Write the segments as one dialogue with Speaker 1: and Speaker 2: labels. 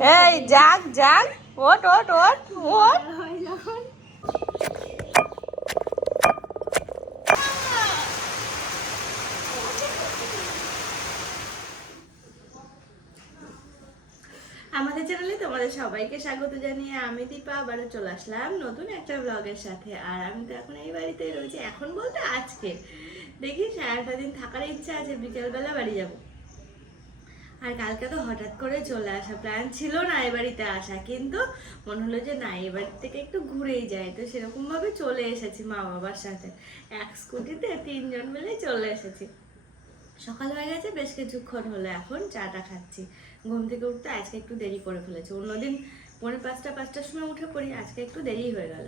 Speaker 1: এই জাগ জাগ ওট ওট ওট ওট
Speaker 2: আমাদের চ্যানেলে তোমাদের সবাইকে স্বাগত জানিয়ে আমি দীপা, আবারও চলে আসলাম নতুন একটা ব্লগের সাথে। আর আমি তো এখন এই বাড়িতে রয়েছি, এখন বলতে আজকে। দেখি সারাটা দিন থাকার ইচ্ছা আছে, বিকেলবেলা বাড়ি যাব। আর কালকে তো হঠাৎ করে চলে আসা প্ল্যান ছিল না এই বাড়িতে আসা, কিন্তু মনে হলো যে না, এই বাড়ি থেকে একটু ঘুরেই যায় তো সেরকম ভাবে চলে এসেছি মা বাবার সাথে। এক স্কুটিতে তিনজন মিলে চলে এসেছি। সকাল হয়ে গেছে, বেশ কিছুক্ষণ হলো এখন চাটা খাচ্ছি। ঘুম থেকে উঠতে আজকে একটু দেরি করে ফেলেছি। অন্যদিন পৌনে পাঁচটা, পাঁচটার সময় উঠে পড়ি, আজকে একটু দেরি হয়ে গেল?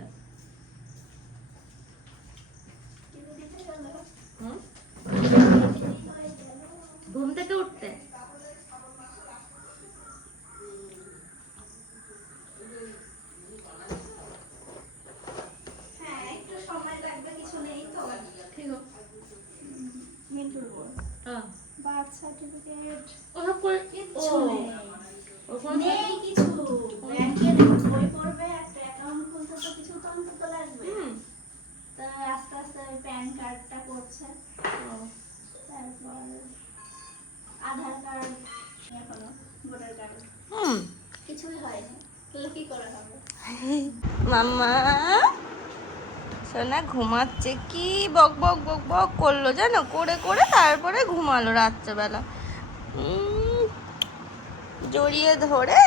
Speaker 2: ঘুম থেকে উঠতে
Speaker 3: হ্যাঁ একটু সময় লাগবে কিছু নেই তো
Speaker 2: ঠিক আছে
Speaker 3: মিন্টুর বোন
Speaker 2: হ্যাঁ।
Speaker 3: বার্থ সার্টিফিকেট
Speaker 2: ওসব করে
Speaker 3: কিচ্ছু
Speaker 2: ও,
Speaker 3: নেই
Speaker 2: ওখানে
Speaker 3: নেই কিছু ব্যাংকে বই পড়বে একটা অ্যাকাউন্ট খুলতে তো কিছু তো অন্তত লাগবে
Speaker 2: হুম।
Speaker 3: তা আস্তে আস্তে ওই প্যান কার্ডটা করছে তারপর আধার কার্ড এখনও ভোটার কার্ড
Speaker 1: হুম
Speaker 3: কিছুই হয়নি তাহলে কি করে হবে
Speaker 1: মাম্মা, সোনা ঘুমাচ্ছে। কি বক বক বক বক করল জানো? করে করে তারপরে ঘুমালো রাত্রেবেলা। জড়িয়ে ধরে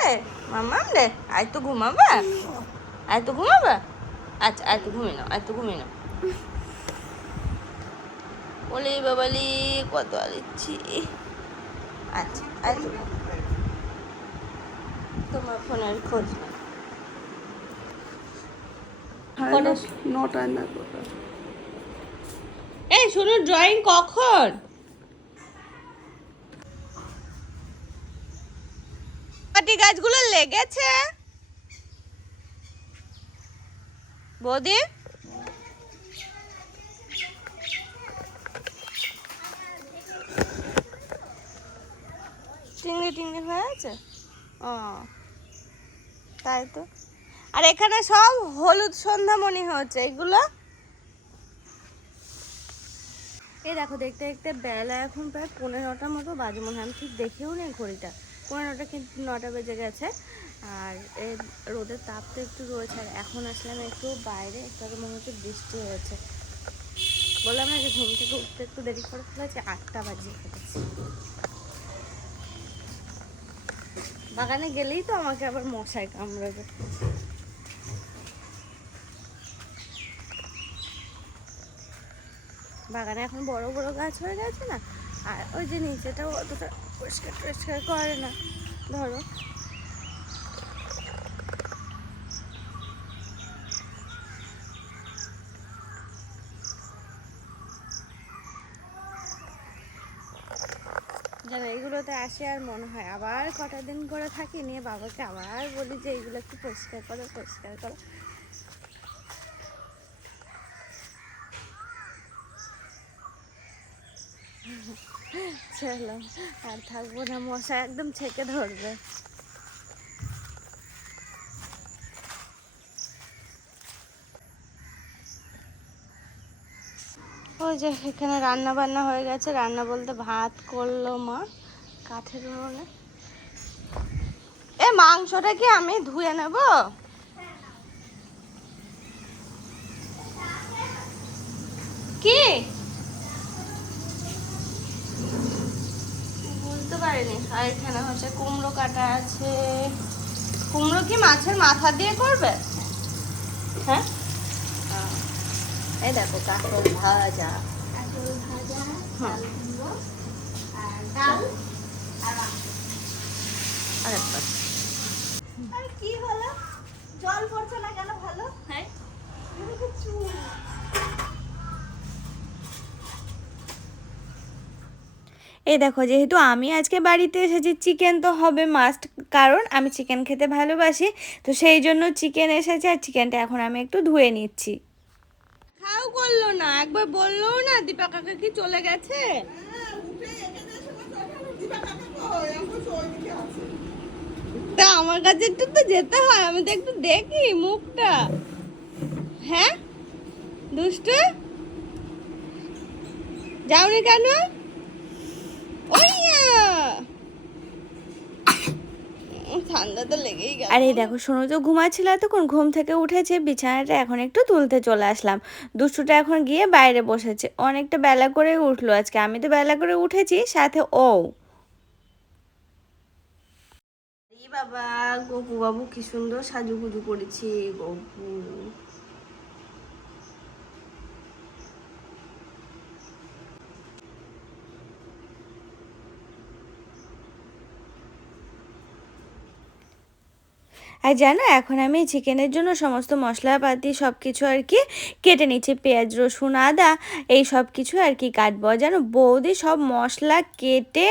Speaker 1: মাম্মাম রে আয় তো ঘুমাবা। আয় তো ঘুমাবা। আচ্ছা আয় তো ঘুমিয়ে নাও, আয় তো ঘুমিয়ে নাও। বলি, বাবালি, কত আলিচ্ছি। আচ্ছা আয় তোমার ফোনের খোঁজ না।
Speaker 4: নটায় না
Speaker 1: এই শোনো ড্রয়িং কখন? পাটি গাছগুলো লেগেছে? বৌদি? টিংলি টিংলি হয়ে আছে ও তাই তো। আর এখানে সব হলুদ সন্ধ্যামণি হচ্ছে এগুলো? এই দেখো, দেখতে দেখতে বেলা এখন প্রায় পনেরোটার মতো বাজে মনে হয়। আমি ঠিক দেখেও নেই ঘড়িটা। পনেরোটা কিন্তু নটা বেজে গেছে। আর এই রোদের তাপ তো একটু রয়েছে। আর এখন আসলাম একটু বাইরে, একটু মনে হচ্ছে বৃষ্টি হয়েছে। বললাম না যে ঘুম থেকে উঠতে একটু দেরি করে ফেলেছে আটটা বাজিয়ে ফেলেছি বাগানে গেলেই তো আমাকে আবার মশায় কামড়াবে। বাগানে এখন বড় বড় গাছ হয়ে গেছে না, আর ওই যে নিচেটাও অতটা পরিষ্কার টরিষ্কার করে না, ধরো। জানো এইগুলোতে আসে আর মনে হয়, আবার কটা দিন করে থাকি, নিয়ে বাবাকে আবার বলি যে এইগুলো একটু পরিষ্কার করো পরিষ্কার করো। চলো, আর থাকব না, মশা একদম ছেকে ধরবে। ওই যে, এখানে রান্না বান্না হয়ে গেছে। রান্না বলতে ভাত করল মা, কাঠের উনুনে। এ, মাংসটা কি আমি ধুয়ে নেব? কি? বুঝতে পারিনি। আর এখানে হচ্ছে কুমড়ো কাটা আছে। কুমড়ো কি মাছের মাথা দিয়ে করবে? হ্যাঁ? এই দেখো কাঁকড় ভাজা। হ্যাঁ। আরেকবার।
Speaker 3: আর কি হলো? জল পড়ছে না কেন ভালো?
Speaker 1: হ্যাঁ।
Speaker 2: এই দেখো, যেহেতু আমি আজকে বাড়িতে এসেছি চিকেন তো হবে মাস্ট কারণ আমি চিকেন খেতে ভালোবাসি, তো সেই জন্য চিকেন এসেছে আর চিকেনটা এখন আমি একটু ধুয়ে নিচ্ছি।
Speaker 1: করল না, একবার বলল না, দীপা কাকা কি চলে গেছে। তা আমার কাছে একটু তো যেতে হয়, আমি তো একটু দেখি মুখটা। হ্যাঁ? দুষ্টু? যাওনি কেন? ঠান্ডা তো লেগেই গেল। আরে দেখো শোনো তো ঘুমাচ্ছিল এতক্ষণ ঘুম থেকে উঠেছে বিছানাটা এখন একটু তুলতে চলে আসলাম। দুষ্টুটা এখন গিয়ে বাইরে বসেছে। অনেকটা বেলা করে উঠল আজকে। আমি তো বেলা করে উঠেছি সাথে ও। বাবা গপু বাবু কি সুন্দর সাজুগুজু করেছি গপু। আর জানো, এখন আমি চিকেনের জন্য সমস্ত মশলাপাতি সব কিছু আর কি কেটে নিচ্ছি। পেঁয়াজ, রসুন, আদা, এই সব কিছু আর কি কাটবো। জানো, বৌদি সব মশলা কেটে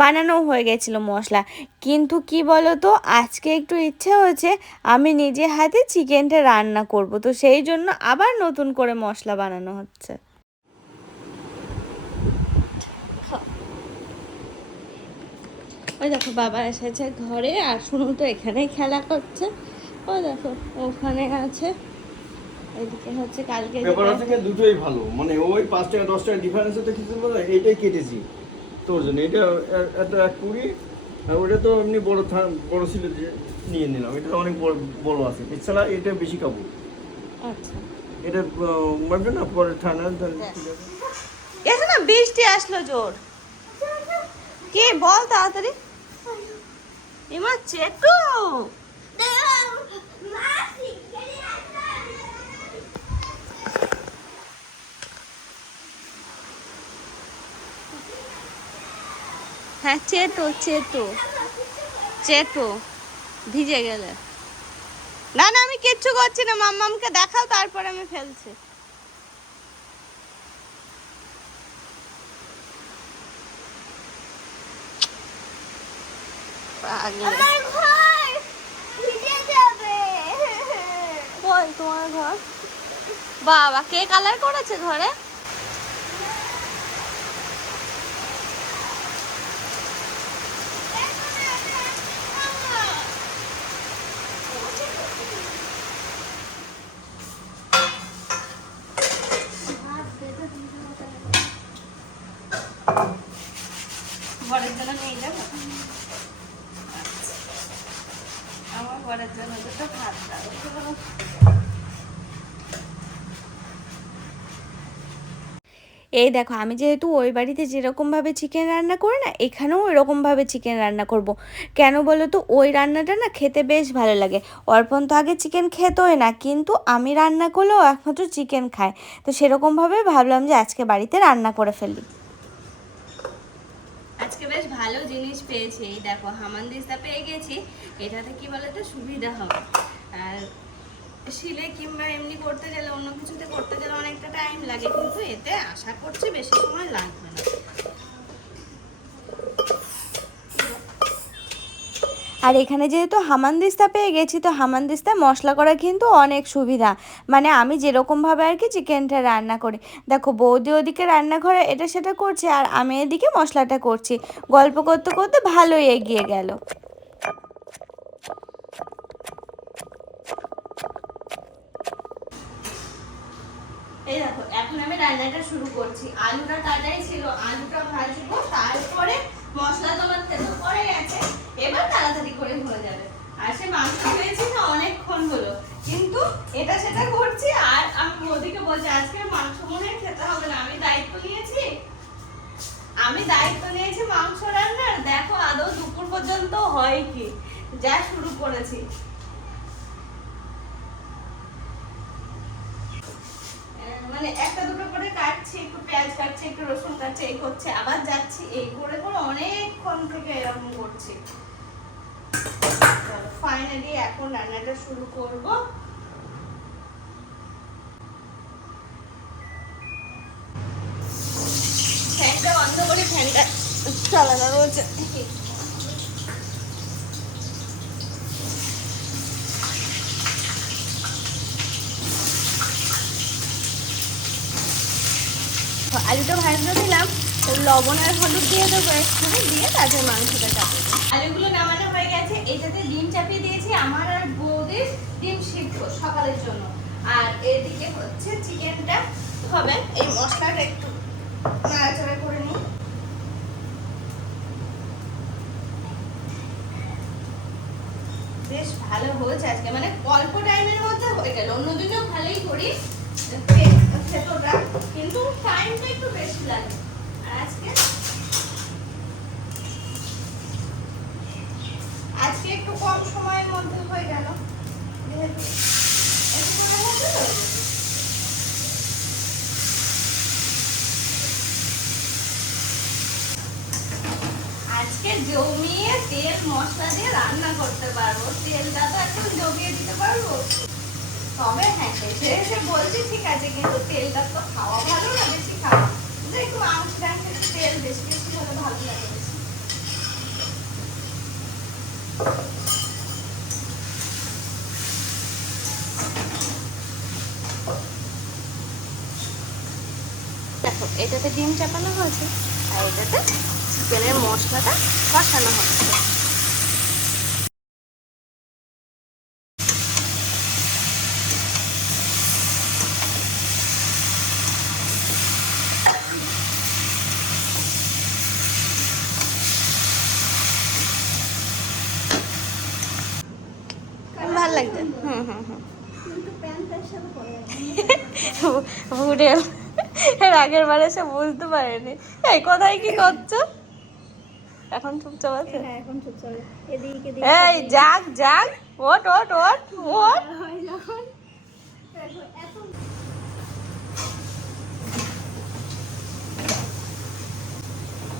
Speaker 1: বানানো হয়ে গেছিল মশলা। কিন্তু কি বলো তো আজকে একটু ইচ্ছে হয়েছে, আমি নিজে হাতে চিকেনটা রান্না করব। তো সেই জন্য আবার নতুন করে মশলা বানানো হচ্ছে। ওই দেখো বাবা এসেছে ঘরে আর শুনু তো এখানেই খেলা করছে। ও দেখো ওখানে আছে। এদিকে হচ্ছে কালকে
Speaker 4: ব্যাপার
Speaker 1: যেটা-
Speaker 4: হচ্ছে কি দুটোই ভালো। মানে ওই পাঁচ টাকা দশ টাকা ডিফারেন্স তো কিছু বলে এইটাই কেটেছি। তোর জন্য এটা এত এক কুড়ি আর ওটা তো এমনি বড় বড় ছিল যে নিয়ে নিলাম। এটা অনেক বড় বড় আছে। এছাড়া এটা বেশি কাপড়।
Speaker 1: আচ্ছা।
Speaker 4: এটা মারবে না? পরে ঠান্ডা
Speaker 1: বৃষ্টি আসলো জোর। কে বল তাড়াতাড়ি। এমা চেটু হ্যাঁ চেটো চেটো। চেটো, ভিজে গেলে। না না, আমি কিচ্ছু করছি না। মাম্মামকে দেখাও, তারপরে আমি ফেলছি। পাগল কই তোমার ঘর? বাবা কে কালার করেছে ঘরে? বরের জন্য নিয়ে যাব আচ্ছা। বরের জন্য দুটো ভাত এই দেখো, আমি যেহেতু ওই বাড়িতে যেরকমভাবে চিকেন রান্না করি না, এখানেও এরকমভাবে চিকেন রান্না করব। কেন বলো তো? ওই রান্নাটা না খেতে বেশ ভালো লাগে। অর্পণ তো আগে চিকেন খেতোই না, কিন্তু আমি রান্না করলেও একমাত্র চিকেন খায়। তো সেরকমভাবে ভাবলাম যে আজকে বাড়িতে রান্না করে ফেলি। আজকে বেশ ভালো জিনিস পেয়েছি। এই দেখো হামানদিস্তা পেয়ে গেছি। এটাতে কি বলতো? সুবিধা হবে। আর শিলে কিংবা এমনি করতে গেলে, অন্য কিছুতে করতে গেলে অনেকটা টাইম লাগে। কিন্তু এতে আশা করছি বেশি সময় লাগবে না। আর এখানে যেহেতু হামানদিস্তা পেয়ে গেছি, তো হামানদিস্তা মশলা করা কিন্তু অনেক সুবিধা। মানে আমি যেরকমভাবে আর কি চিকেনটা রান্না করি। দেখো, বৌদি ওদিকে রান্নাঘরে এটা সেটা করছে আর আমি এদিকে মশলাটা করছি। গল্প করতে করতে ভালোই এগিয়ে গেল। এই দেখো, এখন আমি রান্নাটা শুরু করছি। আলুটা কাটাই ছিল, আলুটা ভাজবো, তারপরে মশলা তোমার তেতো পড়ে গেছে, এবার তাড়াতাড়ি করে হয়ে যাবে। আর সে মাংস পেয়েছি না অনেকক্ষণ হলো। কিন্তু এটা সেটা করছি, আর আমি ওদিকে বলছি, আজকে মাংস মনে খেতে হবে না, আমি দায়িত্ব নিয়েছি। আমি দায়িত্ব নিয়েছি মাংস রান্নার। দেখো আদৌ দুপুর পর্যন্ত হয় কি? যা শুরু করেছি। মানে একটা দুটো করে কাটছি, একটু পেঁয়াজ কাটছি, একটু রসুন কাটছি, এই করছে, আবার যাচ্ছি, এই করে করে অনেকক্ষণ থেকে এরকম করছি। ফাইনালি এখন রান্নাটা শুরু করব। ফ্যানটা বন্ধ করে ফ্যানটা চালানো রয়েছে। ভাজতে দিলাম। লবণ আর হলুদ দিয়ে দেবো একটু দিয়ে তারপরে মাংসটা চাপিয়ে। আলুগুলো নামানো হয়ে গেছে। এইটাতে ডিম চাপিয়ে দিয়েছি আমার আর বৌদির ডিম সিদ্ধ সকালের জন্য। আর এদিকে হচ্ছে চিকেনটা হবে। এই মশলাটা একটু নাড়াচাড়া করে নিই। বেশ ভালো হয়েছে আজকে। মানে অল্প টাইমের মধ্যে হয়ে গেল। অন্যদিনও ভালোই করি। আজকে জমিয়ে তেল মশলা দিয়ে রান্না করতে পারব। তেলটা তো এখন জমিয়ে দিতে পারব? তবে হ্যাঁ শেষে এসে বলছি, ঠিক আছে, কিন্তু তেলটা তো খাওয়া ভালো না, বেশি খাওয়া একটু মাংস টাংস তেল বেশি বেশি ভালো লাগে দেখো, এটাতে ডিম চাপানো হয়েছে আর এটাতে চিকেনের মশলাটা কষানো হচ্ছে ভালো লাগছে? হুম হুম হুম। ভুলে এর আগের বার এসে বুঝতে পারেনি। এই কোথায় কি করছ? এখন চুপচাপ আছে?
Speaker 3: হ্যাঁ এখন এদিকে
Speaker 1: এই জাগ জাগ ওট ওট ওট ওট
Speaker 3: হয় যখন এত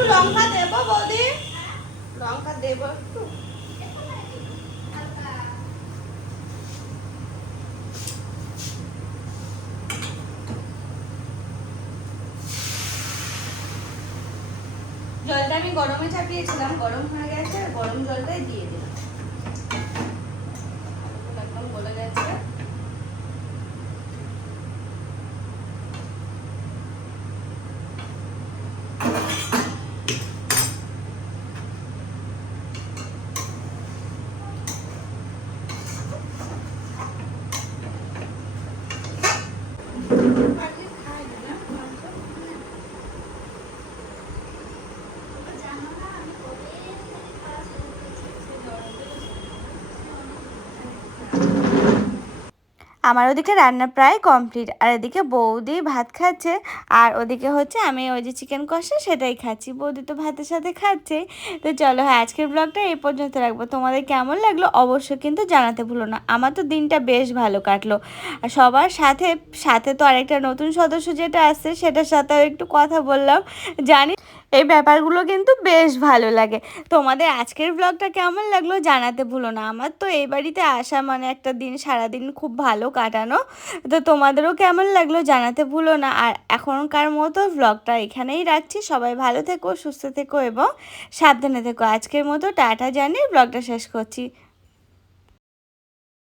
Speaker 1: একটু লঙ্কা বৌদি? লঙ্কা একটু। জলটা আমি গরমে চাপিয়েছিলাম, গরম হয়ে গেছে, আর গরম জলটাই দিয়ে দিলাম একদম গলে গেছে
Speaker 3: জানো না আমি কবে থেকে খাওয়া শুরু
Speaker 1: আমার ওদিকে রান্না প্রায় কমপ্লিট আর এদিকে বৌদি ভাত খাচ্ছে, আর ওদিকে হচ্ছে আমি ওই যে চিকেন কষা সেটাই খাচ্ছি। বৌদি তো ভাতের সাথে খাচ্ছে। তো চলো হ্যাঁ আজকের ব্লগটা এই পর্যন্ত রাখব। তোমাদের কেমন লাগল অবশ্যই কিন্তু জানাতে ভুলো না। আমার তো দিনটা বেশ ভালো কাটলো। আর সবার সাথে সাথে তো আরেকটা নতুন সদস্য যেটা আসছে সেটার সাথেও একটু কথা বললাম। জানি এই ব্যাপারগুলো কিন্তু বেশ ভালো লাগে। তোমাদের আজকের ব্লগটা কেমন লাগল জানাতে ভুলো না। আমার তো এই বাড়িতে আসা মানে একটা দিন, সারাদিন খুব ভালো কাটানো। তো তোমাদেরও কেমন লাগল জানাতে ভুলো না। আর এখনকার মতো ব্লগটা এখানেই রাখছি। সবাই ভালো থেকো, সুস্থ থেকো এবং সাবধানে থেকো। আজকের মতো টাটা জানিয়ে ব্লগটা শেষ করছি।